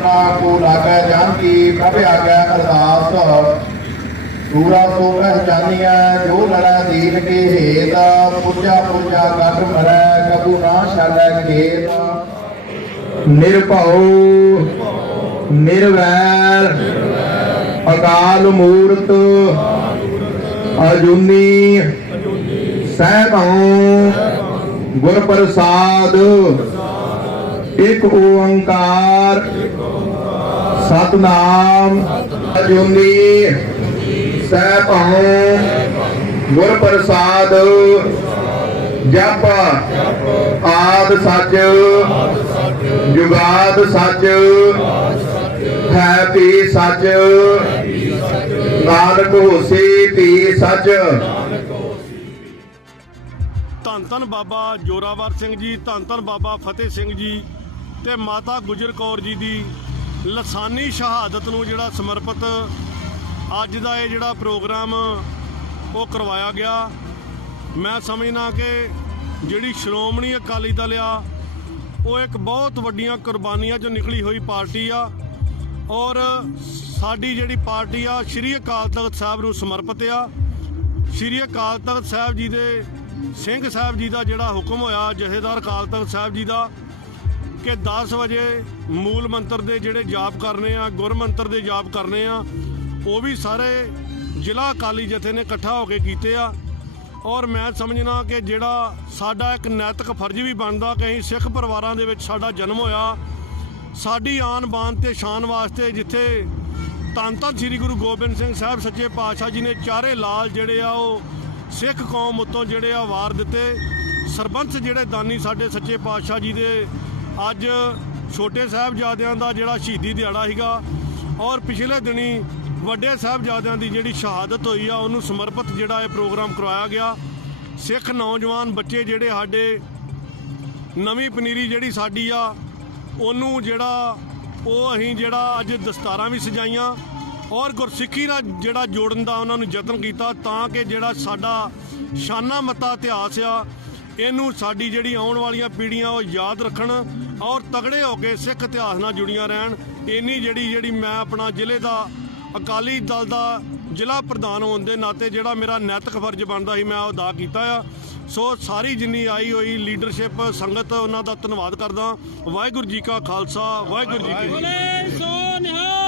कृष्णा को लागै जानकी प्रभ आगै अरदास ਦੂਰਾ ਤੋਂ ਪਹਿਚਾਨੀਐ, ਜੋ ਲੜੈ ਦੀਨ ਕੇ ਹੇਤ। ਪੁੱਜਾ ਪੁੱਜਾ ਕਟ ਮਰੈ ਕਬੂ ਨਾ ਛਾਲੈ ਖੇਤ। ਨਿਰਭਉ, ਨਿਰਵੈਰ, ਅਕਾਲ ਮੂਰਤ, ਅਜੂਨੀ ਸਹਿਭਉ ਗੁਰ ਪ੍ਰਸਾਦ। ਇੱਕ ਓੰਕਾਰ। ਸਤਨਾਮ। ਅਜੂਨੀ। ਸਹਿਬਉ ਗੁਰ ਪ੍ਰਸਾਦ ਜਪ। ਆਦ ਸੱਚ। ਜੁਗਾਦ ਸੱਚ। ਹੈ ਵੀ ਸੱਚ। ਨਾਨਕ ਹੋਸੀ ਵੀ ਸੱਚ। ਧੰਨ ਧੰਨ ਬਾਬਾ ਜੋਰਾਵਰ ਸਿੰਘ ਜੀ, ਧੰਨ ਧੰਨ ਬਾਬਾ ਫਤਿਹ ਸਿੰਘ ਜੀ। ਤੇ ਮਾਤਾ ਗੁਜਰ ਕੌਰ ਜੀ ਦੀ ਲਸਾਨੀ ਸ਼ਹਾਦਤ ਨੂੰ ਜਿਹੜਾ ਸਮਰਪਿਤ ਅੱਜ ਦਾ ਇਹ ਜਿਹੜਾ ਪ੍ਰੋਗਰਾਮ ਉਹ ਕਰਵਾਇਆ ਗਿਆ। ਮੈਂ ਸਮਝਣਾ ਕਿ ਜਿਹੜੀ ਸ਼੍ਰੋਮਣੀ ਅਕਾਲੀ ਦਲ ਆ, ਉਹ ਇੱਕ ਬਹੁਤ ਵੱਡੀਆਂ ਕੁਰਬਾਨੀਆਂ ਚੋਂ ਨਿਕਲੀ ਹੋਈ ਪਾਰਟੀ ਆ ਔਰ ਸਾਡੀ ਜਿਹੜੀ ਪਾਰਟੀ ਆ, ਸ਼੍ਰੀ ਅਕਾਲ ਤਖਤ ਸਾਹਿਬ ਨੂੰ ਸਮਰਪਿਤ ਆ। ਸ਼੍ਰੀ ਅਕਾਲ ਤਖਤ ਸਾਹਿਬ ਜੀ ਦੇ ਸਿੰਘ ਸਾਹਿਬ ਜੀ ਦਾ ਜਿਹੜਾ ਹੁਕਮ ਹੋਇਆ, ਜਥੇਦਾਰ ਅਕਾਲ ਤਖਤ ਸਾਹਿਬ ਜੀ ਦਾ ਕਿ 10 ਵਜੇ ਮੂਲ ਮੰਤਰ ਦੇ ਜਿਹੜੇ ਜਾਪ ਕਰਨੇ ਆ, ਗੁਰ ਮੰਤਰ ਦੇ ਜਾਪ ਕਰਨੇ ਆ, ਉਹ ਵੀ ਸਾਰੇ ਜ਼ਿਲ੍ਹਾ ਅਕਾਲੀ ਜਥੇ ਨੇ ਇਕੱਠਾ ਹੋ ਕੇ ਕੀਤੇ ਆ। ਔਰ ਮੈਂ ਸਮਝਣਾ ਕਿ ਜਿਹੜਾ ਸਾਡਾ ਇੱਕ ਨੈਤਿਕ ਫਰਜ਼ ਵੀ ਬਣਦਾ ਕਿ ਅਸੀਂ ਸਿੱਖ ਪਰਿਵਾਰਾਂ ਦੇ ਵਿੱਚ ਸਾਡਾ ਜਨਮ ਹੋਇਆ, ਸਾਡੀ ਆਨ ਬਾਨ ਤੇ ਸ਼ਾਨ ਵਾਸਤੇ ਜਿੱਥੇ ਧੰਨ ਧੰਨ ਸ੍ਰੀ ਗੁਰੂ ਗੋਬਿੰਦ ਸਿੰਘ ਸਾਹਿਬ ਸੱਚੇ ਪਾਤਸ਼ਾਹ ਜੀ ਨੇ ਚਾਰੇ ਲਾਲ ਜਿਹੜੇ ਆ, ਉਹ ਸਿੱਖ ਕੌਮ ਉੱਤੋਂ ਜਿਹੜੇ ਆ ਵਾਰ ਦਿੱਤੇ। ਸਰਬੰਸ ਜਿਹੜੇ ਦਾਨੀ ਸਾਡੇ ਸੱਚੇ ਪਾਤਸ਼ਾਹ ਜੀ ਦੇ ਅੱਜ ਛੋਟੇ ਸਾਹਿਬਜ਼ਾਦਿਆਂ ਦਾ ਜਿਹੜਾ ਸ਼ਹੀਦੀ ਦਿਹਾੜਾ ਸੀਗਾ ਔਰ ਪਿਛਲੇ ਦਿਨੀ ਵੱਡੇ ਸਾਹਿਬਜ਼ਾਦਿਆਂ ਦੀ ਜਿਹੜੀ ਸ਼ਹਾਦਤ ਹੋਈ ਆ, ਉਹਨੂੰ ਸਮਰਪਿਤ ਜਿਹੜਾ ਇਹ ਪ੍ਰੋਗਰਾਮ ਕਰਵਾਇਆ ਗਿਆ। ਸਿੱਖ ਨੌਜਵਾਨ ਬੱਚੇ ਜਿਹੜੇ ਸਾਡੇ, ਨਵੀਂ ਪਨੀਰੀ ਜਿਹੜੀ ਸਾਡੀ ਆ, ਉਹਨੂੰ ਜਿਹੜਾ, ਉਹ ਅਸੀਂ ਜਿਹੜਾ ਅੱਜ ਦਸਤਾਰਾਂ ਵੀ ਸਜਾਈਆਂ ਔਰ ਗੁਰਸਿੱਖੀ ਨਾਲ ਜਿਹੜਾ ਜੋੜਨ ਦਾ ਉਹਨਾਂ ਨੂੰ ਯਤਨ ਕੀਤਾ ਤਾਂ ਕਿ ਜਿਹੜਾ ਸਾਡਾ ਸ਼ਾਨਾ ਮਤਾ ਇਤਿਹਾਸ ਆ ਇਹਨੂੰ ਸਾਡੀ ਜਿਹੜੀ ਆਉਣ ਵਾਲੀਆਂ ਪੀੜ੍ਹੀਆਂ ਉਹ ਯਾਦ ਰੱਖਣ ਔਰ ਤਗੜੇ ਹੋ ਕੇ ਸਿੱਖ ਇਤਿਹਾਸ ਨਾਲ ਜੁੜੀਆਂ ਰਹਿਣ। ਇੰਨੀ ਜਿਹੜੀ ਜਿਹੜੀ ਮੈਂ ਆਪਣਾ ਜ਼ਿਲ੍ਹੇ ਦਾ ਅਕਾਲੀ ਦਲ ਦਾ ਜ਼ਿਲ੍ਹਾ ਪ੍ਰਧਾਨ ਹੋਣ ਦੇ ਨਾਤੇ ਜਿਹੜਾ ਮੇਰਾ ਨੈਤਿਕ ਫਰਜ਼ ਬਣਦਾ ਸੀ ਮੈਂ ਉਹ ਅਦਾ ਕੀਤਾ ਆ। ਸੋ ਸਾਰੀ ਜਿੰਨੀ ਆਈ ਹੋਈ ਲੀਡਰਸ਼ਿਪ ਸੰਗਤ ਉਹਨਾਂ ਦਾ ਧੰਨਵਾਦ ਕਰਦਾ। ਵਾਹਿਗੁਰੂ ਜੀ ਕਾ ਖਾਲਸਾ ਵਾਹਿਗੁਰੂ ਜੀ ਕੀ ਫਤਿਹ।